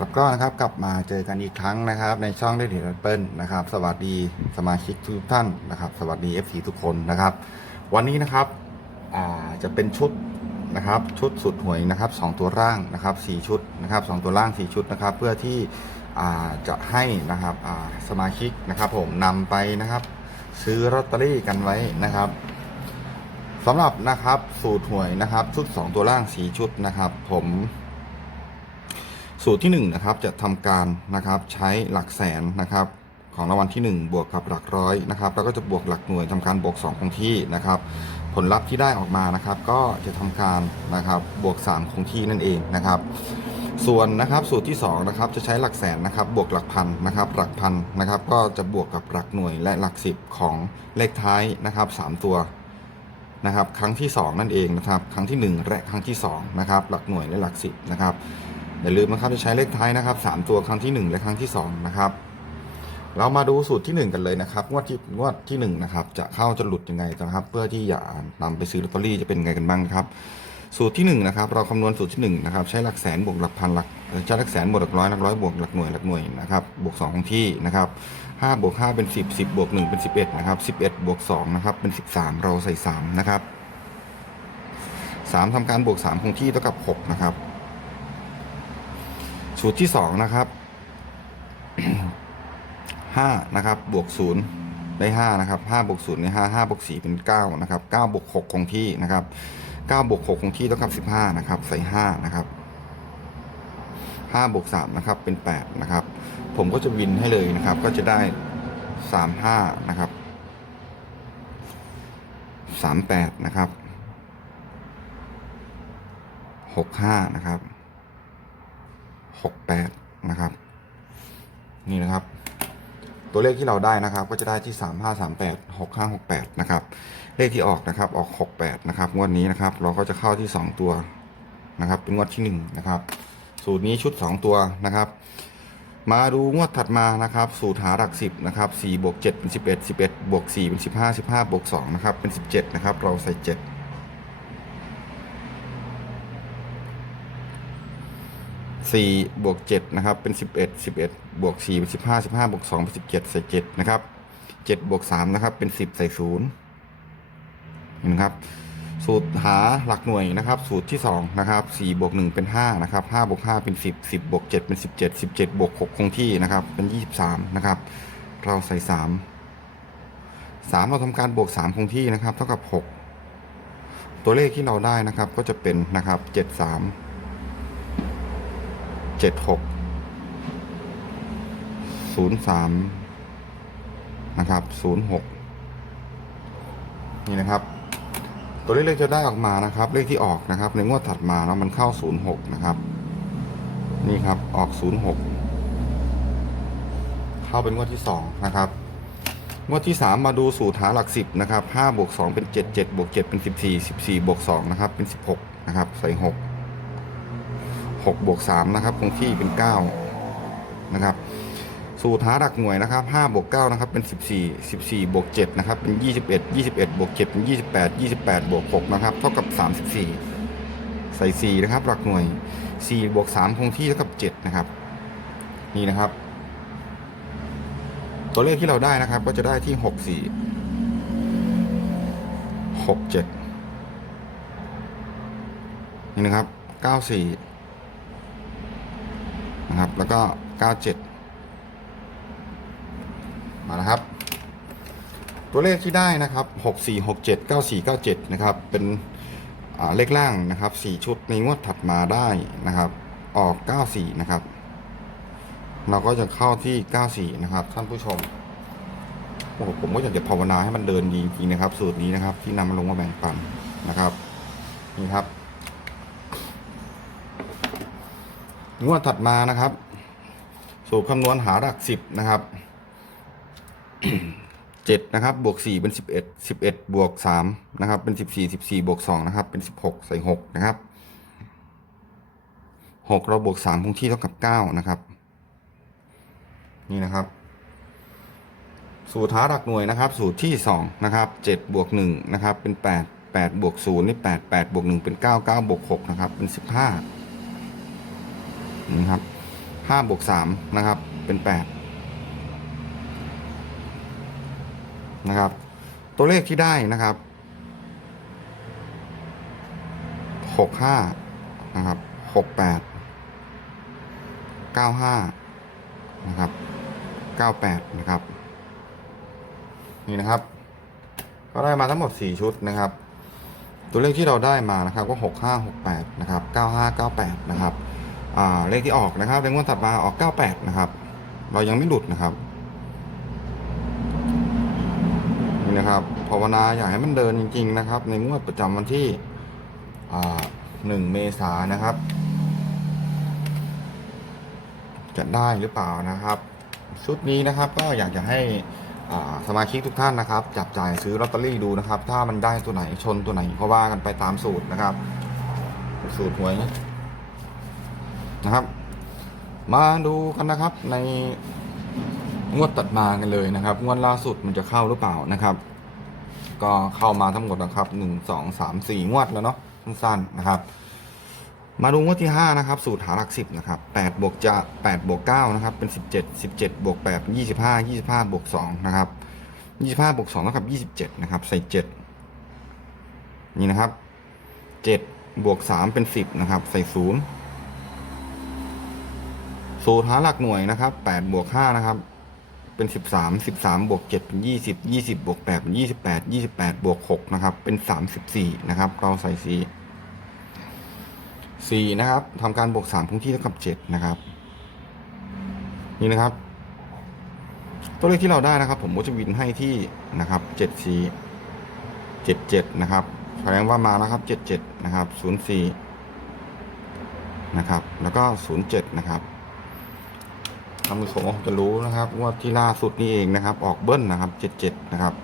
ครับก็นะครับกลับมาเจอกันอีกครั้งนะครับ ในช่องได้ถึงเปิลนะครับ สวัสดีสมาชิกทุกท่านนะครับ สวัสดี FC ทุกคนนะครับ วันนี้นะครับจะเป็นชุดนะครับชุดสุดหวยนะครับสองตัวร่างนะครับสี่ชุดนะครับสองตัวร่างสี่ชุดนะครับ เพื่อที่จะให้นะครับสมาชิกนะครับ ผมนำไปนะครับ ซื้อลอตเตอรี่กันไว้นะครับสำหรับนะครับสูตรหวยนะครับ ชุด 2 ตัวล่างสีชุดนะครับ ผม สูตรที่1นะครับจะทำการนะครับใช้หลักแสนนะครับของรางวัลที่ 1 บวกกับหลักร้อยนะครับแล้วก็จะบวกหลักหน่วยทำการบวก 2 คงที่นะครับ ผลลัพธ์ที่ได้ออกมานะครับ ก็จะทำการนะครับบวก 3 คงที่นั่นเองนะครับ ส่วนนะครับสูตรที่2นะครับจะใช้หลักแสนนะครับบวกหลักพันนะครับหลักพันนะครับก็จะบวกกับหลักหน่วยและหลักสิบของเลขท้ายนะครับ 3 ตัวนะครับครั้งที่ 2 นั่นเองนะครับ ครั้งที่ 1 และครั้งที่2นะครับหลักหน่วยและหลักสิบนะครับ อย่าลืมนะครับจะใช้เลขท้ายนะครับ 3 ตัวครั้งที่ 1 และครั้งที่ 2 นะครับ เรามาดูสูตรที่ 1 กันเลยนะครับงวดที่งวดที่1นะครับจะเข้าจะหลุดยังไงนะครับ เพื่อที่จะนำไปซื้อลอตเตอรี่จะเป็นไงกันบ้างนะครับ สูตรที่1นะครับเราคำนวณสูตรที่1นะครับใช้หลักแสนบวกหลักพันหลักใช้หลักแสนบวกหลักร้อยหลักร้อยบวกหลักหน่วยหลักหน่วยนะครับบวก2ของที่นะครับ5บวก5เป็น 10 10บวก1เป็น 11นะครับ11บวก2นะครับเป็น 13 เราใส่3นะครับ3ทำการบวก3คงที่เท่ากับ6นะครับ สูตรที่2นะครับ5นะครับ บวก0ได้5นะครับ5บวก0ได้5 5บวก4เป็น9นะครับ9บวก6คงที่นะครับ9บวก6คงที่เท่ากับ15นะครับ ใส่5นะครับ5บวก3นะครับ เป็น8นะครับ ผมก็จะวินให้เลยนะครับ ก็จะได้35นะครับ38นะครับ65นะครับ 68 นะครับ นี่นะครับ ตัวเลขที่เราได้นะครับ ก็จะได้ที่ 3 5 3 8 6 5 6 8 นะครับ เลขที่ออกนะครับออก 68 นะครับงวดนี้นะครับ เราก็จะเข้าที่ 2 ตัวนะครับ เป็นงวดที่ 1 นะครับ สูตรนี้ชุด 2 ตัวนะครับมาดูงวดถัดมานะครับ สูตรหาหลัก 10 นะครับ4บวก7เป็น 11 11บวก4เป็น 15 15บวก2นะครับเป็น 17 นะครับ เราใส่ 7 สี่บวกเจ็ดนะครับเป็นสิบเอ็ดสิบเอ็ดบวกสี่เป็นสิบห้าสิบห้าบวกสองเป็นสิบเจ็ดใส่เจ็ดนะครับเจ็ดบวกสามนะครับเป็นสิบใส่ศูนย์เห็นะครับสูตรหาหลักหน่วยนะครับ สูตรที่สองนะครับสี่บวกหนึ่งเป็นห้านะครับห้าบวกห้าเป็นสิบสิบบวกเจ็ดเป็นสิบเจ็ดสิบเจ็ดบวกหกคงที่นะครับเป็นยี่สิบสามนะครับเราใส่สามสามเราทำการบวกสามคงที่นะครับ เท่ากับหกตัวเลขที่เราได้นะครับก็จะเป็นนะครับเจ็ดสาม เจ็ดหกศูนย์สามนะครับศูนย์หกนี่นะครับ ตัวเลขจะได้ออกมานะครับ เลขที่ออกนะครับ ในงวดถัดมาแล้วมันเข้าศูนย์หกนะครับ นี่ครับออกศูนย์หกเข้าเป็นงวดที่สองนะครับงวดที่สามมาดูสูตรหาหลักสิบนะครับห้าบวกสองเป็นเจ็ดเจ็ดบวกเจ็ดเป็นสิบสี่สิบสี่บวกสองนะครับเป็นสิบหกนะครับใส่หก 6บวก3นะครับคงที่เป็น 9 นะครับ สูตรหาหลักหน่วยนะครับ5บวก9นะครับเป็น 14 14บวก7นะครับเป็น 21 21บวก7เป็น 28 28บวก6นะครับเท่ากับ 34 ใส่ 4 นะครับ หลักหน่วย 4 บวก3คงที่เท่ากับ 7 นะครับ นี่นะครับ ตัวเลขที่เราได้นะครับ ก็จะได้ที่ 64 67นี่นะครับ 94 นะครับ แล้วก็ 97 มาแล้วครับ ตัวเลขที่ได้นะครับ 64 67 94 97 นะครับ เป็นเลขล่างนะครับ 4 ชุดในงวดถัดมาได้นะครับ ออก 94 นะครับ เราก็จะเข้าที่ 94 นะครับ ท่านผู้ชมโอ้โหผมก็อยากจะภาวนาให้มันเดินดีจริงๆนะครับ สูตรนี้นะครับ ที่นำมาลงมาแบ่งปันนะครับ นี่ครับ งวดถัดมานะครับ สูตรคำนวณหาหลักสิบนะครับเจ็ดนะครับ บวกสี่เป็นสิบเอ็ดสิบเอ็ดบวกสามนะครับ เป็นสิบสี่สิบสี่บวกสองนะครับ เป็นสิบหกใส่หกนะครับหกเราบวกสามคงที่เท่ากับเก้านะครับ นี่นะครับ สูตรหาหลักหน่วยนะครับ สูตรที่สองนะครับเจ็ดบวกหนึ่งนะครับ เป็นแปดแปดบวกศูนย์นี่แปดแปดบวกหนึ่งเป็นเก้าเก้าบวกหกนะครับ เป็นสิบห้า นี่ครับห้าบวกสามนะครับเป็นแปดนะครับ ตัวเลขที่ได้นะครับหกห้านะครับหกแปดเก้าห้านะครับเก้าแปดนะครับ นี่นะครับ ก็ได้มาทั้งหมดสี่ชุดนะครับ ตัวเลขที่เราได้มานะครับก็หกห้าหกแปดนะครับเก้าห้าเก้าแปดนะครับ เลขที่ออกนะครับในงวดถัดมาออก 98 นะครับ เรายังไม่หลุดนะครับนี่นะครับภาวนาอยากให้มันเดินจริง ๆ นะครับ ในงวดประจำวันที่อ่า1เมษายนนะครับ จะได้หรือเปล่านะครับ ชุดนี้นะครับก็อยากจะให้สมาชิกทุกท่านนะครับ จับจ่ายซื้อลอตเตอรี่ดูนะครับ ถ้ามันได้ตัวไหนชนตัวไหนก็ว่ากันไปตามสูตรนะครับ สูตรหวย นะครับ มาดูกันนะครับในงวดตัดมากันเลยนะครับ งวดล่าสุดมันจะเข้าหรือเปล่านะครับ ก็เข้ามาทั้งหมดนะครับหนึ่งสองสามสี่งวดแล้วเนาะสั้นๆนะครับ มาดูงวดที่ห้านะครับ สูตรหาหลักสิบนะครับแปดบวกจะแปดบวกเก้านะครับ เป็นสิบเจ็ดสิบเจ็ดบวกแปดยี่สิบห้ายี่สิบห้าบวกสองนะครับยี่สิบห้าบวกสองเท่ากับยี่สิบเจ็ดนะครับ ใส่เจ็ดนี่นะครับเจ็ดบวกสามเป็นสิบนะครับ ใส่ศูนย์ สูตรหาหลักหน่วยนะครับ8บวก5นะครับเป็น13 13บวก7เป็น20 20บวก8เป็น28 28บวก6นะครับ เป็น34นะครับ เราใส่4 4นะครับทำการบวก3คงที่เท่ากับ7นะครับ นี่นะครับ ตัวเลขที่เราได้นะครับ ผมก็จะวินให้ที่นะครับ7 4 7 7นะครับแสดงว่ามานะครับ77นะครับ04นะครับ แล้วก็07นะครับ ท่านผู้ชมจะรู้นะครับว่าที่ล่าสุดนี่เองนะครับ ออกเบิ้ลนะครับเจ็ดเจ็ดนะครับ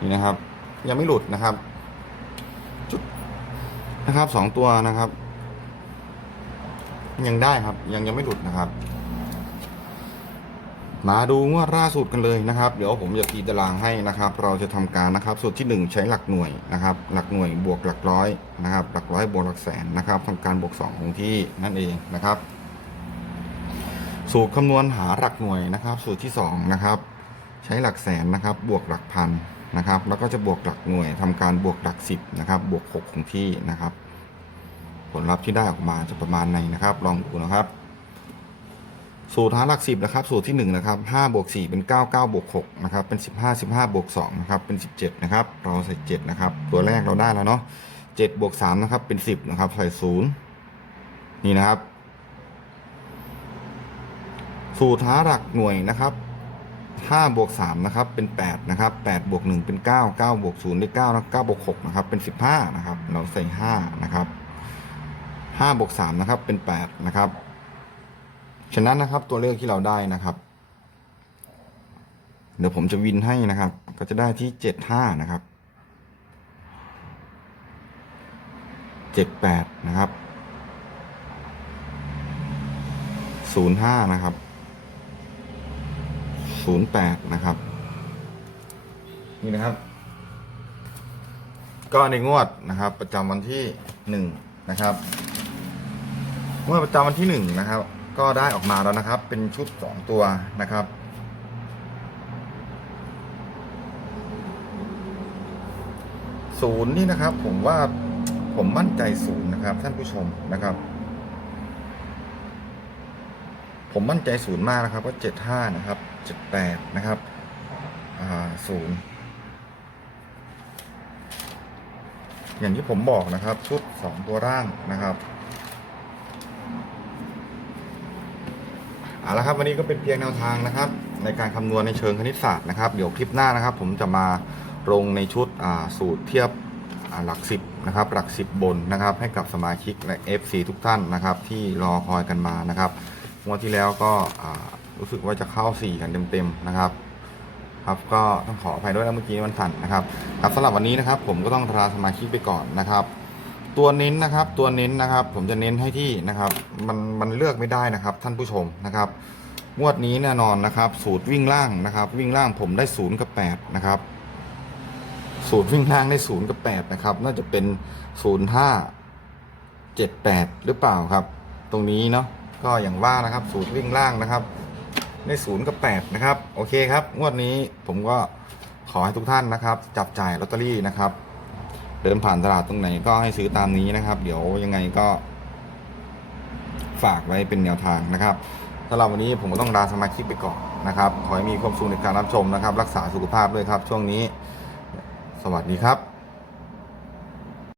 นี่นะครับ ยังไม่หลุดนะครับ จุดนะครับสองตัวนะครับ ยังได้ครับ ยังยังไม่หลุดนะครับ มาดูงวดล่าสุดกันเลยนะครับ เดี๋ยวผมจะตีตารางให้นะครับ เราจะทำการนะครับสูตรที่หนึ่งใช้หลักหน่วยนะครับ หลักหน่วยบวกหลักร้อยนะครับ หลักร้อยบวกหลักแสนนะครับทำการบวกสองคงที่นั่นเองนะครับ สูตรคำนวณหาหลักหน่วยนะครับ สูตรที่สองนะครับใช้หลักแสนนะครับ บวกหลักพันนะครับ แล้วก็จะบวกหลักหน่วยทำการบวกหลักสิบนะครับ บวกหกคงที่นะครับ ผลลัพธ์ที่ได้ออกมาจะประมาณไหนนะครับ ลองดูนะครับ สูตรหาหลักสิบนะครับ สูตรที่หนึ่งนะครับห้าบวกสี่เป็นเก้าเก้าบวกหกนะครับ เป็นสิบห้าสิบห้าบวกสองนะครับ เป็นสิบเจ็ดนะครับ เราใส่เจ็ดนะครับ ตัวแรกเราได้แล้วเนาะเจ็ดบวกสามนะครับ เป็นสิบนะครับ ใส่ศูนย์นี่นะครับ สูตรหาหลักหน่วยนะครับ5บวก3นะครับเป็น 8 นะครับ8บวก1เป็น 9 9บวก0ได้9นะ9บวก6นะครับเป็น 15 นะครับ เราใส่ 5 นะครับ5บวก3นะครับเป็น 8 นะครับ ฉะนั้นนะครับตัวเลขที่เราได้นะครับ เดี๋ยวผมจะวินให้นะครับ ก็จะได้ที่ 75 นะครับ 78 นะครับ 05 นะครับ 08 นะครับ นี่นะครับ ก็ในงวดนะครับ ประจำวันที่ 1 นะครับงวดประจำวันที่ 1 นะครับ ก็ได้ออกมาแล้วนะครับ เป็นชุด 2 ตัวนะครับศูนย์นี่นะครับ ผมว่าผมมั่นใจศูนย์นะครับ ท่านผู้ชมนะครับ ผมมั่นใจศูนย์มากนะครับว่าเจ็ดห้านะครับเจ็ดแปดนะครับศูนย์อย่างที่ผมบอกนะครับ ชุดสองตัวร่างนะครับเอาละครับวันนี้ก็เป็นเพียงแนวทางนะครับ ในการคำนวณในเชิงคณิตศาสตร์นะครับ เดี๋ยวคลิปหน้านะครับ ผมจะมาลงในชุดสูตรเทียบหลักสิบนะครับหลักสิบบนนะครับ ให้กับสมาชิกและ FC ทุกท่านนะครับ ที่รอคอยกันมานะครับ งวดที่แล้วก็รู้สึกว่าจะเข้า 4 กันเต็มๆนะครับ ครับก็ต้องขออภัยด้วยนะเมื่อกี้มันสั่นนะครับครับสำหรับวันนี้นะครับ ผมก็ต้องลาสมาชิกไปก่อนนะครับ ตัวเน้นนะครับตัวเน้นนะครับ ผมจะเน้นให้ที่นะครับ มันมันเลือกไม่ได้นะครับ ท่านผู้ชมนะครับงวดนี้แน่นอนนะครับ สูตรวิ่งล่างนะครับ วิ่งล่างผมได้ศูนย์กับแปดนะครับสูตรวิ่งล่างได้ศูนย์กับแปดนะครับ น่าจะเป็นศูนย์ห้าเจ็ดแปดหรือเปล่าครับ ตรงนี้เนาะ ก็อย่างว่านะครับสูตรวิ่งล่างนะครับในศูนย์กับแปดนะครับโอเคครับ งวดนี้ผมก็ขอให้ทุกท่านนะครับ จับจ่ายลอตเตอรี่นะครับ เดินผ่านตลาดตรงไหนก็ให้ซื้อตามนี้นะครับ เดี๋ยวยังไงก็ ฝากไว้เป็นแนวทางนะครับสำหรับวันนี้ผมก็ต้องลาสมาชิกไปก่อนนะครับ ขอให้มีความสุขในการรับชมนะครับ รักษาสุขภาพด้วยครับ ช่วงนี้ สวัสดีครับ